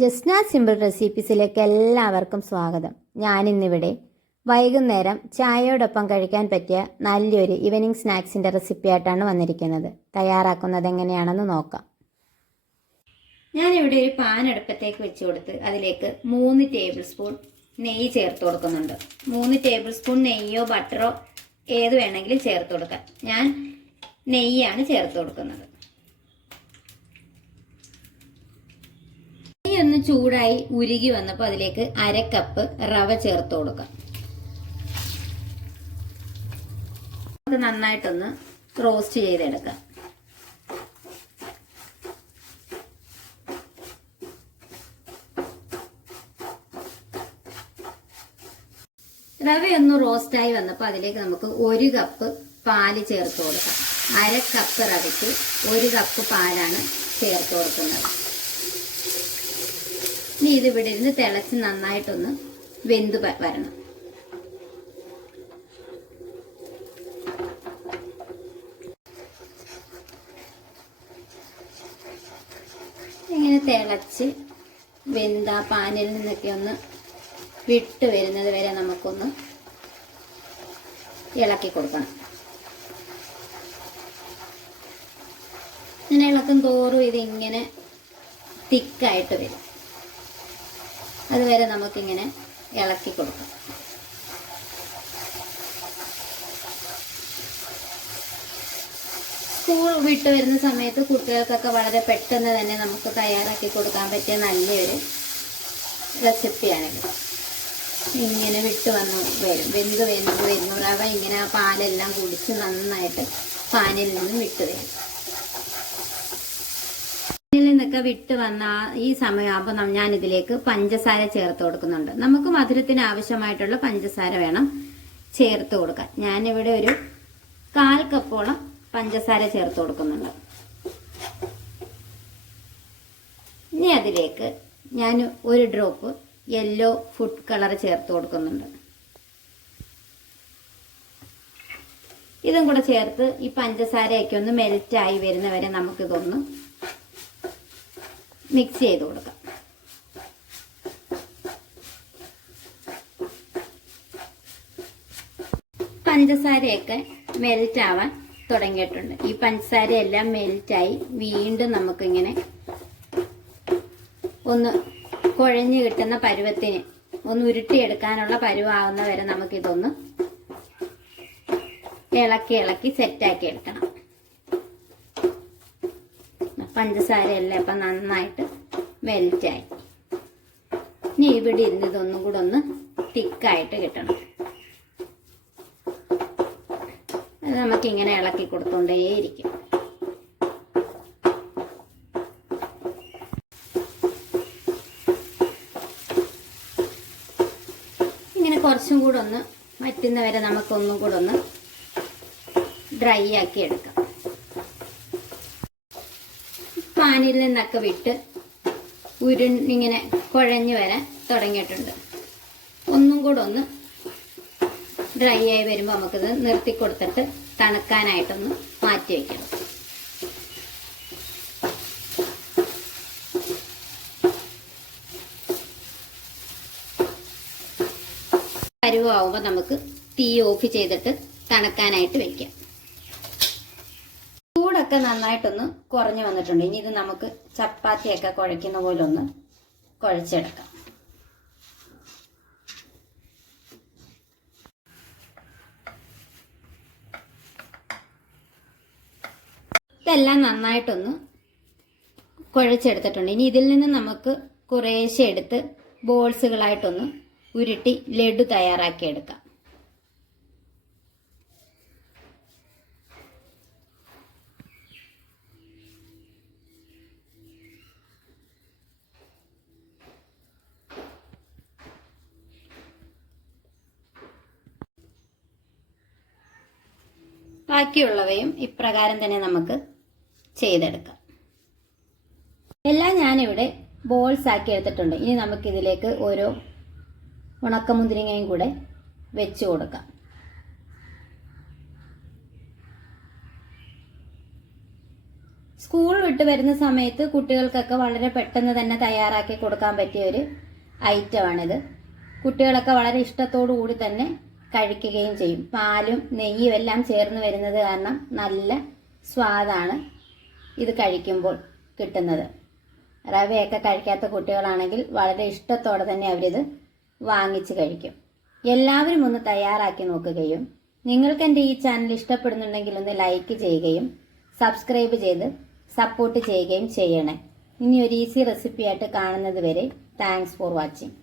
Jasna simple റെസിപ്പീസിലേക്ക് എല്ലാവർക്കും സ്വാഗതം. ഞാനിന്നിവിടെ വൈകുന്നേരം ചായയോടൊപ്പം കഴിക്കാൻ പറ്റിയ നല്ലൊരു ഈവനിങ് സ്നാക്സിന്റെ റെസിപ്പിയായിട്ടാണ് വന്നിരിക്കുന്നത്. തയ്യാറാക്കുന്നത് എങ്ങനെയാണെന്ന് നോക്കാം. ഞാനിവിടെ ഒരു പാൻ അടുപ്പത്തേക്ക് വെച്ച് കൊടുത്ത് അതിലേക്ക് മൂന്ന് ടേബിൾ സ്പൂൺ നെയ്യ് ചേർത്ത് കൊടുക്കുന്നുണ്ട്. മൂന്ന് ടേബിൾ സ്പൂൺ നെയ്യോ ബട്ടറോ ഏത് വേണമെങ്കിലും ചേർത്ത് കൊടുക്കാം. ഞാൻ നെയ്യാണ് ചേർത്ത് കൊടുക്കുന്നത്. ഒന്ന് ചൂടായി ഉരുകി വന്നപ്പോൾ അതിലേക്ക് അര കപ്പ് റവ ചേർത്ത് കൊടുക്കാം. നമുക്ക് നന്നായിട്ടൊന്ന് റോസ്റ്റ് ചെയ്തെടുക്കാം. റവയൊന്ന് റോസ്റ്റായി വന്നപ്പോൾ അതിലേക്ക് നമുക്ക് ഒരു കപ്പ് പാൽ ചേർത്ത് കൊടുക്കാം. അര കപ്പ് റവയ്ക്ക് ഒരു കപ്പ് പാലാണ് ചേർത്ത് കൊടുക്കുന്നത്. ഇനി ഇത് ഇവിടെ ഇരുന്ന് തിളച്ച് നന്നായിട്ടൊന്ന് വെന്ത് വരണം. ഇങ്ങനെ തിളച്ച് വെന്ത പാനിൽ നിന്നൊക്കെ ഒന്ന് വിട്ട് വരുന്നത് വരെ നമുക്കൊന്ന് ഇളക്കി കൊടുക്കണം. ഇങ്ങനെ ഇളക്കും തോറും ഇതിങ്ങനെ തിക്കായിട്ട് വരും. അതുവരെ നമുക്കിങ്ങനെ ഇളക്കി കൊടുക്കാം. സ്കൂൾ വിട്ട് വരുന്ന സമയത്ത് കുട്ടികൾക്കൊക്കെ വളരെ പെട്ടെന്ന് തന്നെ നമുക്ക് തയ്യാറാക്കി കൊടുക്കാൻ പറ്റിയ നല്ലൊരു റെസിപ്പിയാണിത്. ഇങ്ങനെ വിട്ട് വന്ന് വരും. വെന്ത് വെന്ത് വരുന്നു റവ ഇങ്ങനെ ആ പാലെല്ലാം കുടിച്ച് നന്നായിട്ട് പാനിൽ നിന്നും വിട്ട് വരും. നിന്നൊക്കെ വിട്ട് വന്ന ഈ സമയമാകുമ്പോൾ ഞാൻ ഇതിലേക്ക് പഞ്ചസാര ചേർത്ത് കൊടുക്കുന്നുണ്ട്. നമുക്ക് മധുരത്തിന് ആവശ്യമായിട്ടുള്ള പഞ്ചസാര വേണം ചേർത്ത് കൊടുക്കാൻ. ഞാനിവിടെ ഒരു കാൽ കപ്പോളം പഞ്ചസാര ചേർത്ത് കൊടുക്കുന്നുണ്ട്. ഇനി അതിലേക്ക് ഞാൻ ഒരു ഡ്രോപ്പ് യെല്ലോ ഫുഡ് കളർ ചേർത്ത് കൊടുക്കുന്നുണ്ട്. ഇതും കൂടെ ചേർത്ത് ഈ പഞ്ചസാരയൊക്കെ ഒന്ന് മെൽറ്റായി വരുന്നവരെ നമുക്കിതൊന്ന് മിക്സ് ചെയ്ത് കൊടുക്കാം. പഞ്ചസാരയൊക്കെ മെൽറ്റ് ആവാൻ തുടങ്ങിയിട്ടുണ്ട്. ഈ പഞ്ചസാര എല്ലാം മെൽറ്റായി വീണ്ടും നമുക്കിങ്ങനെ ഒന്ന് കുഴഞ്ഞു കിട്ടുന്ന പരുവത്തിന് ഒന്ന് ഉരുട്ടിയെടുക്കാനുള്ള പരുവാകുന്നവരെ നമുക്കിതൊന്ന് ഇളക്കി ഇളക്കി സെറ്റാക്കി എടുക്കണം പഞ്ചസാര എല്ലാം ഇപ്പം നന്നായിട്ട് മെൽറ്റായി. ഇനി ഇവിടെ ഇരുന്ന് ഇതൊന്നും കൂടെ ഒന്ന് തിക്കായിട്ട് കിട്ടണം. അത് നമുക്കിങ്ങനെ ഇളക്കി കൊടുത്തോണ്ടേയിരിക്കും. ഇങ്ങനെ കുറച്ചും കൂടെ ഒന്ന് വറ്റുന്നവരെ നമുക്കൊന്നും കൂടെ ഒന്ന് ഡ്രൈ ആക്കി എടുക്കാം. പാനിൽ നിന്നൊക്കെ വിട്ട് ഉരു ഇങ്ങനെ കുഴഞ്ഞു വരാൻ തുടങ്ങിയിട്ടുണ്ട്. ഒന്നും കൂടെ ഒന്ന് ഡ്രൈ ആയി വരുമ്പോൾ നമുക്കിത് നിർത്തി കൊടുത്തിട്ട് തണുക്കാനായിട്ടൊന്ന് മാറ്റി വയ്ക്കണം കരുവാകുമ്പോൾ നമുക്ക് തീ ഓഫ് ചെയ്തിട്ട് തണുക്കാനായിട്ട് വെക്കാം. ചൂടൊക്കെ നന്നായിട്ടൊന്ന് കുറഞ്ഞു വന്നിട്ടുണ്ട്. ഇനി ഇത് നമുക്ക് ചപ്പാത്തിയൊക്കെ കുഴയ്ക്കുന്ന പോലെ ഒന്ന് കുഴച്ചെടുക്കാം. ഇതെല്ലാം നന്നായിട്ടൊന്ന് കുഴച്ചെടുത്തിട്ടുണ്ട്. ഇനി ഇതിൽ നിന്ന് നമുക്ക് കുറേശ്ശെ എടുത്ത് ബോൾസുകളായിട്ടൊന്ന് ഉരുട്ടി ലഡു തയ്യാറാക്കി ബാക്കിയുള്ളവയും ഇപ്രകാരം തന്നെ നമുക്ക് ചെയ്തെടുക്കാം. എല്ലാം ഞാനിവിടെ ബോൾസ് ആക്കി എടുത്തിട്ടുണ്ട്. ഇനി നമുക്കിതിലേക്ക് ഓരോ ഉണക്കമുന്തിരിങ്ങയും കൂടെ വെച്ച് കൊടുക്കാം. സ്കൂൾ വിട്ട് വരുന്ന സമയത്ത് കുട്ടികൾക്കൊക്കെ വളരെ പെട്ടെന്ന് തന്നെ തയ്യാറാക്കി കൊടുക്കാൻ പറ്റിയ ഒരു ഐറ്റമാണിത് കുട്ടികളൊക്കെ വളരെ ഇഷ്ടത്തോടു കൂടി തന്നെ കഴിക്കുകയും ചെയ്യും. പാലും നെയ്യും എല്ലാം ചേർന്ന് വരുന്നത് കാരണം നല്ല സ്വാദാണ് ഇത് കഴിക്കുമ്പോൾ കിട്ടുന്നത്. റവയൊക്കെ കഴിക്കാത്ത കുട്ടികളാണെങ്കിൽ വളരെ ഇഷ്ടത്തോടെ തന്നെ അവരിത് വാങ്ങിച്ച് കഴിക്കും. എല്ലാവരും ഒന്ന് തയ്യാറാക്കി നോക്കുകയും നിങ്ങൾക്ക് എന്റെ ഈ ചാനൽ ഇഷ്ടപ്പെടുന്നുണ്ടെങ്കിൽ ഒന്ന് ലൈക്ക് ചെയ്യുകയും സബ്സ്ക്രൈബ് ചെയ്ത് സപ്പോർട്ട് ചെയ്യുകയും ചെയ്യണേ. ഇനി ഒരു ഈസി റെസിപ്പി ആയിട്ട് കാണുന്നത് വരെ താങ്ക്സ് ഫോർ വാച്ചിങ്.